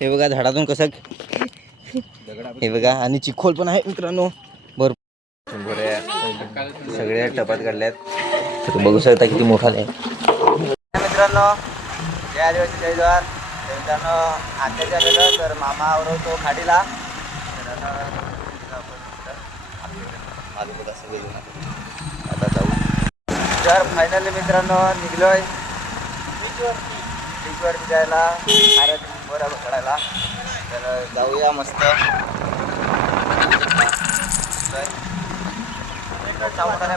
हे बघा झाडातून कसं हे बघा आणि चिखोल पण आहे मित्रांनो भरपूर सगळे टपात काढल्यात तर बघू शकता किती मोठा आहे मित्रांनो. जय आदिवासी जय जवान. मित्रांनो आत्याच्या आलेलं तर मामा तो खाडीला आता जाऊ. तर फायनली मित्रांनो निघलोय बीचवरती जायला अरे बोरा पकडायला. तर जाऊया मस्त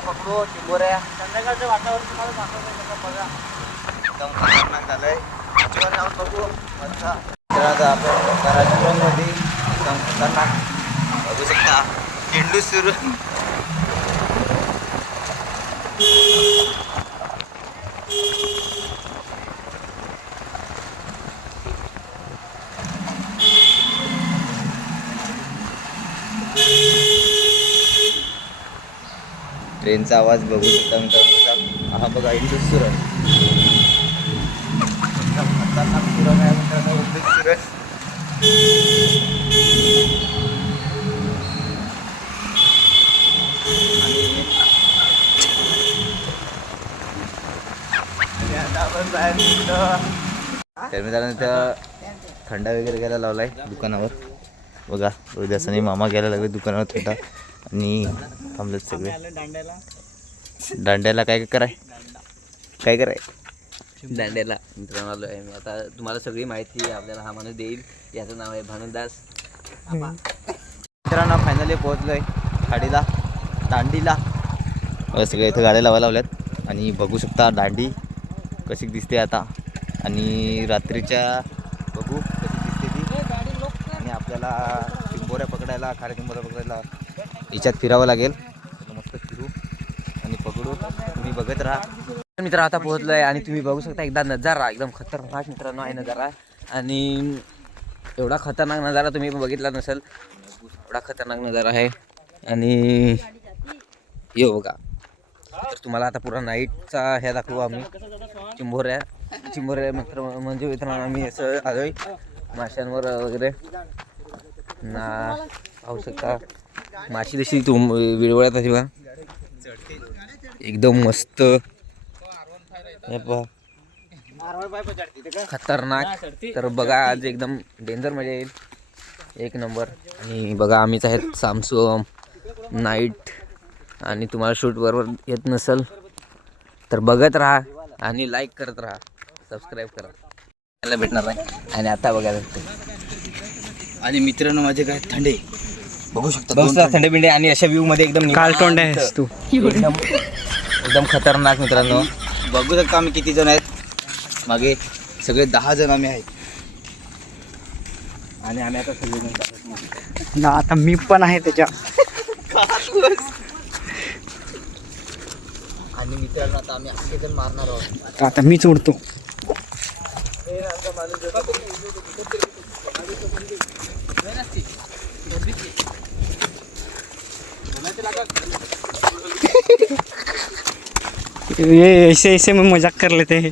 पकडू चिंबोऱ्या. संध्याकाळचं वातावरण तुम्हाला दाखवतो बघा एकदम खतरनाक झालंय. बीचवर जाऊन बघू मस्त. तर आता आपण कराडमध्ये एकदम खतरनाक बघू शकता चेंडू सुरू. ट्रेनचा आवाज बघू शकता मित्रांनो. हा बघा इथं सुरण एकदम खतरनाक सुरण आहे मित्रांनो. उद्योग सुरण तर मित्रांनो इथं थंडा वगैरे घ्यायला लावलाय दुकानावर. बघा उद्यासनी मामा घ्यायला लागले दुकानावर थंडा आणि थांबलेत सगळे. दांड्याला काय कराय दांड्याला मित्रांनो आलो आहे मी. आता तुम्हाला सगळी माहिती आपल्याला हा माणूस देईल. याचं नाव आहे भानुदास. मित्रांनो फायनली पोहोचलोय खाडीला दांडीला. सगळे इथं गाड्या लावायला लावल्यात आणि बघू शकता दांडी कशी दिसते आता. आणि रात्रीच्या बघू कशी दिसते ती. आणि आपल्याला चिंबोऱ्या पकडायला खाऱ्या चिंबोऱ्या पकडायला याच्यात फिरावं लागेल. मस्त फिरू आणि पकडू. तुम्ही बघत राहा मित्र. आता पोहोचलो आहे आणि तुम्ही बघू शकता एकदा नजारा एकदम खतरनाक मित्रांनो आहे नजारा. आणि एवढा खतरनाक नजारा तुम्ही बघितला नसेल. एवढा खतरनाक नजारा आहे. आणि यो बघा तर तुम्हाला आता पुरा नाईटचा ह्या दाखवू आम्ही. चिंबोऱ्या मित्र म्हणजे मित्रांनो आम्ही असं आलोय माशांवर वगैरे ना पाहू शकता. माशी जशी विळवळ्यात आहे बघा एकदम मस्त खतरनाक. तर बघा आज एकदम डेंजर मजा येईल एक नंबर. आणि बघा आम्हीच आहेत सामसूम नाईट. आणि तुम्हाला शूट बरोबर येत नसेल तर बघत राहा आणि लाईक करत राहा सबस्क्राईब करा त्याला भेटणार आहे. आणि आता बघायला आणि मित्रांनो माझे काय थंडे बघू शकता थंडे बिंडे. आणि अशा व्ह्यू मध्ये एकदम कालतोंड आहेस तू एकदम खतरनाक मित्रांनो. बघू शकता आम्ही किती जण आहेत मागे सगळे 10 जण आम्ही आहेत. आणि आम्ही आता सगळे आता मी पण आहे त्याच्या. आणि मित्रांनो आता आम्ही असे जण मारणार आहोत. आता मीच उडतो. ये ऐसे ऐसे में मजाक कर लेते हैं.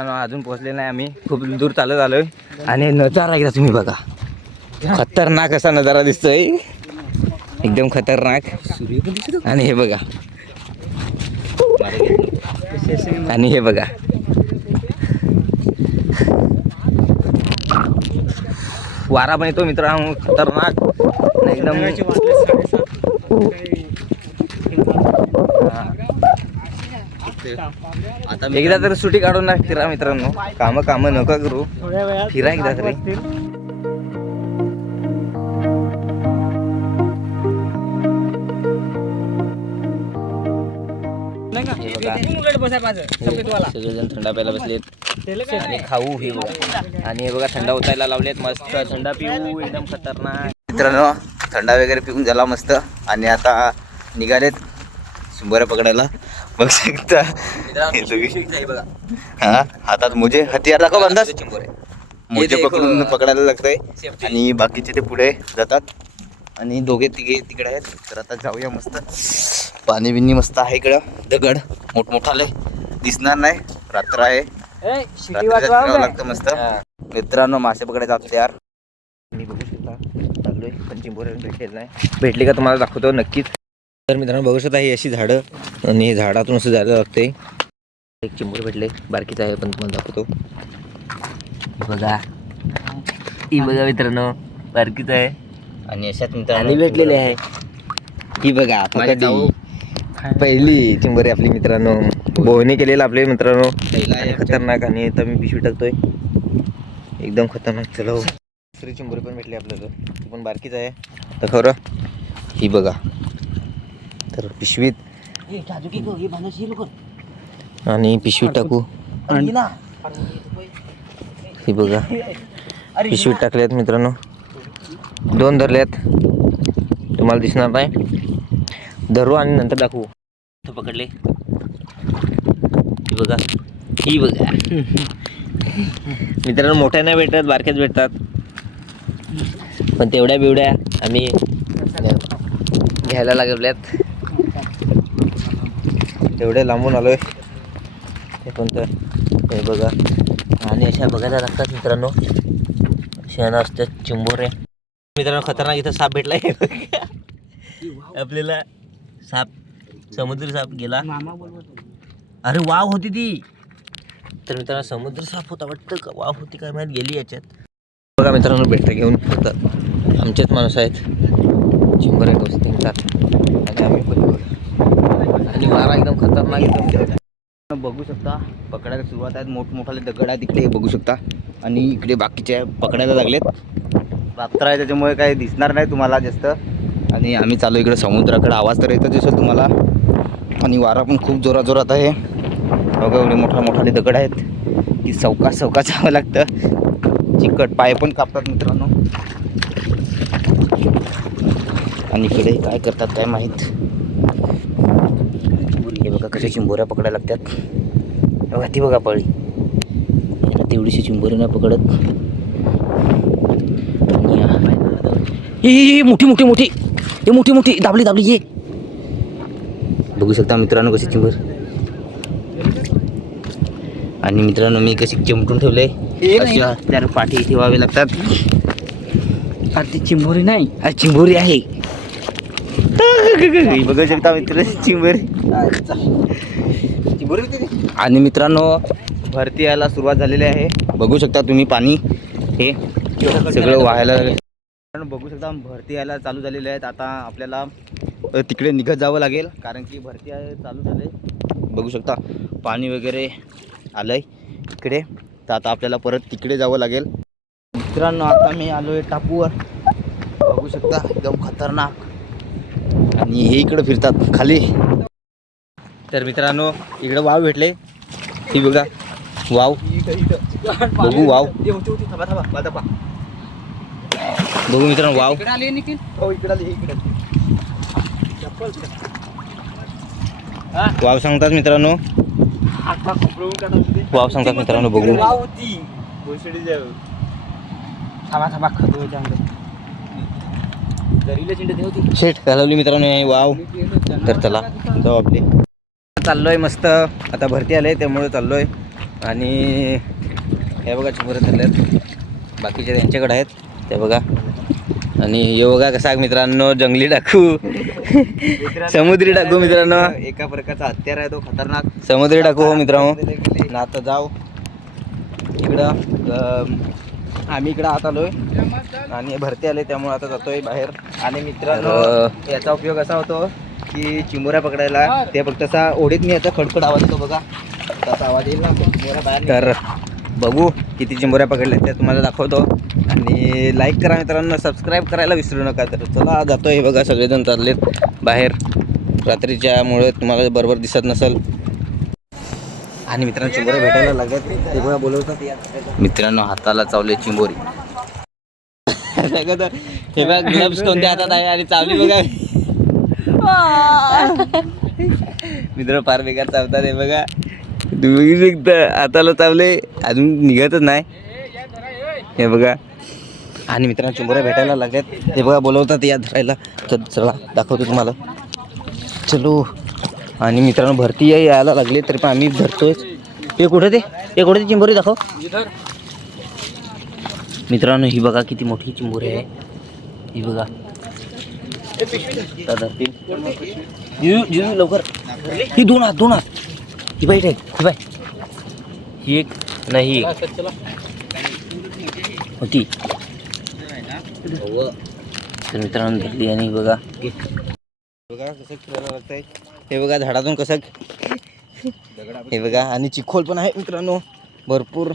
अजून पोहोचले नाही आम्ही. खूप दूर चालत आलोय. आणि नजारा एकदा तुम्ही बघा खतरनाक असा नजारा दिसतोय एकदम खतरनाक. आणि हे बघा आणि हे बघा वारा पण येतो मित्रांनो खतरनाक एकदम. आता एकदा तरी सुट्टी काढून ना फिरा मित्रांनो. काम नका करू फिरा एकदा तरी. सगळेजण थंडा प्यायला बसलेत आणि खाऊ हे बघा. आणि हे बघा थंडा उतायला लावलेत मस्त. थंडा पिऊ एकदम खतरनाक मित्रांनो. थंडा वगैरे पिऊन झाला मस्त. आणि आता निघालेत चिंबोऱ्या पकडायला. बघ शकता हा हातात मुझे हत्यार दाखव अंदाज. मुझे पकडून पकडायला लागतंय आणि बाकीचे ते पुढे जातात. आणि दोघे तिघे तिकडे आहेत. तर आता जाऊया. मस्त पाणी बिनी मस्त आहे इकडं. दगड मोठमोठाले दिसणार नाही. रात्र आहे. रात्रीचं फिरावं लागतं मस्त. मित्रांनो मासे पकडायला जातो यार. मी बघू शकता चाललोय पण चिंबोरे भेटलेलं नाही. भेटली का तुम्हाला दाखवतो नक्कीच. तर मित्रांनो बघू शकता ही अशी झाडं आणि झाडातून असं जायला लागते. एक चिंबोरे भेटले. बारकीच आहे पण तुम्हाला दाखवतो. बघा ही बघा मित्रांनो बारकीच आहे आणि अशात मित्रांनो भेटलेले आहे. ही बघा पहिली चिंबोरी आपली मित्रांनो. बोहणी केलेलं आपले मित्रांनो. खतरनाक. आणि आता मी पिशवी टाकतोय एकदम खतरनाक. चलो दुसरी चिंबोरी पण भेटली आपल्याला. ती पण बारकीच आहे तर खरं. ही बघा तर पिशवीत आणि पिशवीत टाकू. ही बघा पिशवीत टाकल्यात मित्रांनो. 2 धरल्यात तुम्हाला दिसणार नाही. धरू आणि नंतर दाखवू. पकडले ही बघा. ही बघा मित्रांनो मोठ्या नाही भेटतात बारक्याच भेटतात. पण तेवढ्या बिवड्या आम्ही घ्यायला लागल्यात. तेवढ्या लांबून आलोय. हे कोणतं हे बघा. आणि अशा बघायला लागतात मित्रांनो. अशा असतात चिंबोऱ्या मित्रांनो. खतरनाक इथं साप भेटलाय आपल्याला. साप समुद्री साप गेला. अरे वाव होती ती. तर मित्रांनो समुद्र साप होता वाटतं का वाव होती काय माहित. गेली याच्यात. बघा मित्रांनो भेटतं घेऊन फक्त आमचेच माणूस आहेत. चिंबोऱ्या टोच निघतात आणि आम्ही पण आणि वारा एकदम खतरनाक एकदम. बघू शकता पकडायला सुरुवात आहे. मोठमोठाले दगड आहेत इकडे बघू शकता. आणि इकडे बाकीचे पकडायला लागलेत. रात्र आहे त्याच्यामुळे काही दिसणार नाही तुम्हाला जास्त. आणि आम्ही चालू इकडे समुद्राकडे. आवाज तर येतच असेल तुम्हाला. आणि वारा पण खूप जोरात आहे. बघा एवढे मोठाले दगड आहेत की सावकाश जावं लागतं. चिकट पाय पण कापतात मित्रांनो. आणि इकडे काय करतात काय माहीत. हे बघा कशा चिंबोऱ्या पकडायला लागतात. बघा ती बघा पळी. तेवढीशी चिंबोरी नाही पकडत. ही मोठी दाबली ये. बघू शकता मित्रांनो कशी चिंबर. आणि मित्रांनो मी कशी चिमटून ठेवले. अशा त्या पाठी ठेवावे लागतात. ती चिंबोरी नाही चिंबोरी आहे. बघू शकता मित्र चिंबोरी. आणि मित्रांनो भरती यायला सुरुवात झालेली आहे. बघू शकता तुम्ही पाणी हे सगळं व्हायला बघू शकता. भरती यायला चालू झालेले आहेत. आता आपल्याला तिकडे निघत जावं लागेल कारण की भरती चालू झाले. बघू शकता पाणी वगैरे आलंय इकडे. तर आता आपल्याला परत तिकडे जावं लागेल. मित्रांनो आता मी आलोय टापूवर. बघू शकता एकदम खतरनाक. आणि हे इकडे फिरतात खाली. तर मित्रांनो इकडे वाव भेटले. ही बघा वाव. बघू वाव. बघू मित्रांनो वाव. वाव सांगतात मित्रांनो. वाव सांगतात मित्रांनो. बघू शेट घालवली मित्रांनो वाव. तर चला जाऊ आपले. चाललोय मस्त. आता भरती आले त्यामुळे चाललोय. आणि हे बघा चिंबोऱ्या धरल्यात. बाकीचे त्यांच्याकडे आहेत ते बघा. आणि हे बघा कसा मित्रांनो जंगली डाकू. समुद्री डाकू मित्रांनो. एका प्रकारचा हत्यार आहे तो खतरनाक. समुद्री डाकू हो मित्रांनो. आता जाऊ इकडं. आम्ही इकडं आत आलोय आणि भरती आले त्यामुळे आता जातोय बाहेर. आणि मित्रांनो याचा उपयोग असा होतो की चिंबोऱ्या पकडायला. ते फक्त असा ओढीत मी याचा खडखड आवाज येतो बघा. तसा आवाज येईल ना चिंबोऱ्या बाहेर. तर बघू किती चिंबोऱ्या पकडल्या त्या तुम्हाला दाखवतो. आणि लाईक करा मित्रांनो. सबस्क्राईब करायला विसरू नका. तर चला जातोय. बघा सगळेजण चाललेत बाहेर. रात्रीच्यामुळे तुम्हाला बरोबर दिसत नसेल. आणि मित्रांनो चिंबोऱ्या भेटायला लागत. ते बघा बोलवतात मित्रांनो. हाताला चावले चिंबोरी. हे बघा ग्लव्स कोणत्या हातात आहे आणि चावली बघा. मित्र फार बेकार चावतात. हे बघा तुम्ही हाताला चावले अजून निघतच नाही. हे बघा आणि मित्रांनो चिंबोऱ्या भेटायला लागल्यात ते बघा बोलवतात या धरायला. तर चला दाखवतो तुम्हाला. चलो. आणि मित्रांनो भरती यायला लागले तरी पण आम्ही धरतोय. ते कुठे ते चिंबोरी दाखव. मित्रांनो ही बघा किती मोठी चिंबोरी आहे. ही बघा जिजू लवकर. ही दोन हात ही बाईट आहे ही बाय. ही एक नाही होती. तर मित्रांनो धरली आणि बघा कसं फिरायला लागतंय. हे बघा झाडातून कसं हे बघा. आणि चिखोल पण आहे मित्रांनो भरपूर.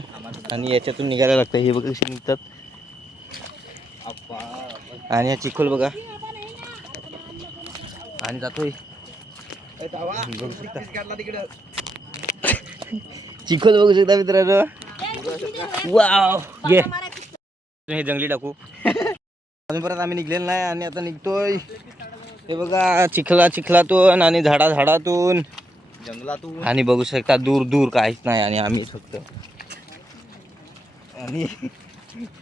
आणि याच्यातून निघायला लागतं. हे बघा कशी निघतात. आणि हा चिखोल बघा. आणि जातोय बघू शकता. चिखोल बघू शकता मित्रांनो. वाव घे हे जंगली टाकू. अजून परत आम्ही निघलेलो नाही आणि आता निघतोय. हे बघा चिखलातून आणि झाडातून जंगलातून. आणि बघू शकता दूर काहीच नाही आणि आम्ही फक्त आणि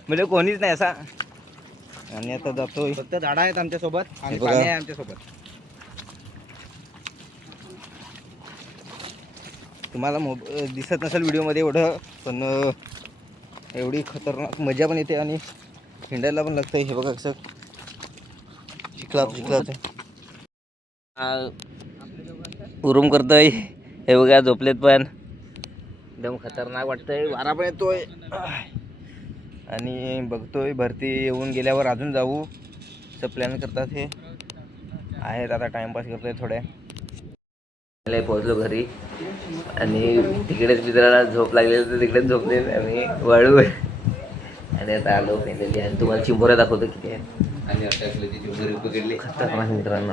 म्हणजे कोणीच नाही असा. आणि आता जातोय. फक्त झाडं आहेत आमच्यासोबत आणि पाणी आहे आमच्यासोबत. तुम्हाला दिसत नसेल व्हिडिओमध्ये एवढं पण एवढी खतरनाक मजा पण येते आणि हिंडायला पण लागतं. हे बघा कसं चिखलात उरूम करतोय. हे बघा झोपलेत पण एकदम खतरनाक वाटतंय. वारा पण येतोय आणि बघतोय भरती येऊन गेल्यावर अजून जाऊ असं प्लॅन करतात. हे आहेत आता टाइमपास करतोय थोड्या. पोहोचलो घरी आणि तिकडेच मित्राला झोप लागलेली तर तिकडेच झोपले आणि वाळू. आणि आता आलो फायनली आणि तुम्हाला चिंबोऱ्या दाखवतो किती आहे. आणि अटॅकल्याची चिंबोरी पकडली खतरनाक मित्रांनो.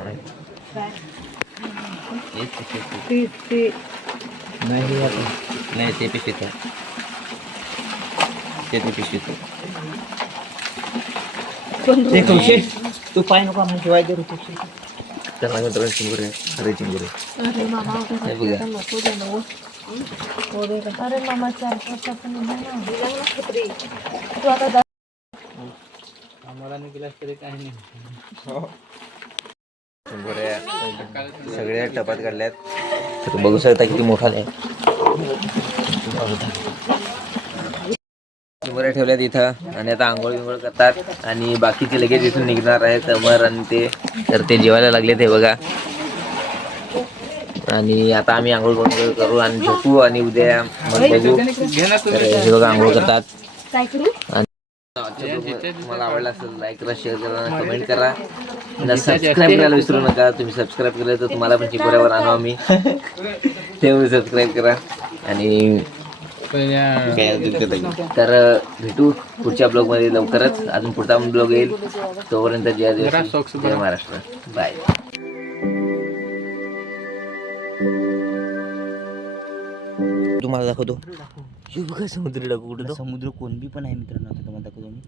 नाही ते पिशवीत तू पाय नको आम्हाला शिवाय दे. त्याला मित्रांनो चिंबोऱ्या अरे चिंबोरे आम्हाला निघालास तरी काही नाही. चिंबोऱ्या सगळ्या टपात काढल्यात. तर बघू शकता किती मोठा आहे. चिंबोऱ्या ठेवल्यात इथं आणि आता आंघोळ करतात आणि बाकीचे लगेच इथून निघणार आहेत अमर आणि ते. तर ते जेवायला लागले ते बघा. आणि आता आम्ही आंघोळ करू आणि झोपू आणि उद्या मग बघू. तर हे बघा आंघोळ करतात. तुम्हाला आवडला असेल लाईक करा, शेअर करा, कमेंट करा. सबस्क्राईब करायला विसरू नका. तुम्ही सबस्क्राईब केलं तर तुम्हाला पण चिंबोऱ्यावर आणू आम्ही. तेव्हा सबस्क्राईब करा. आणि तर भेटू पुढच्या ब्लॉगमध्ये लवकरच. अजून पुढचा ब्लॉग येईल. तोपर्यंत जय महाराष्ट्र. बाय. तुम्हाला दाखवतो. समुद्र डाकू कुठे. समुद्र कोणबी पण आहे मित्रांनो. आता तुम्हाला दाखवतो मी.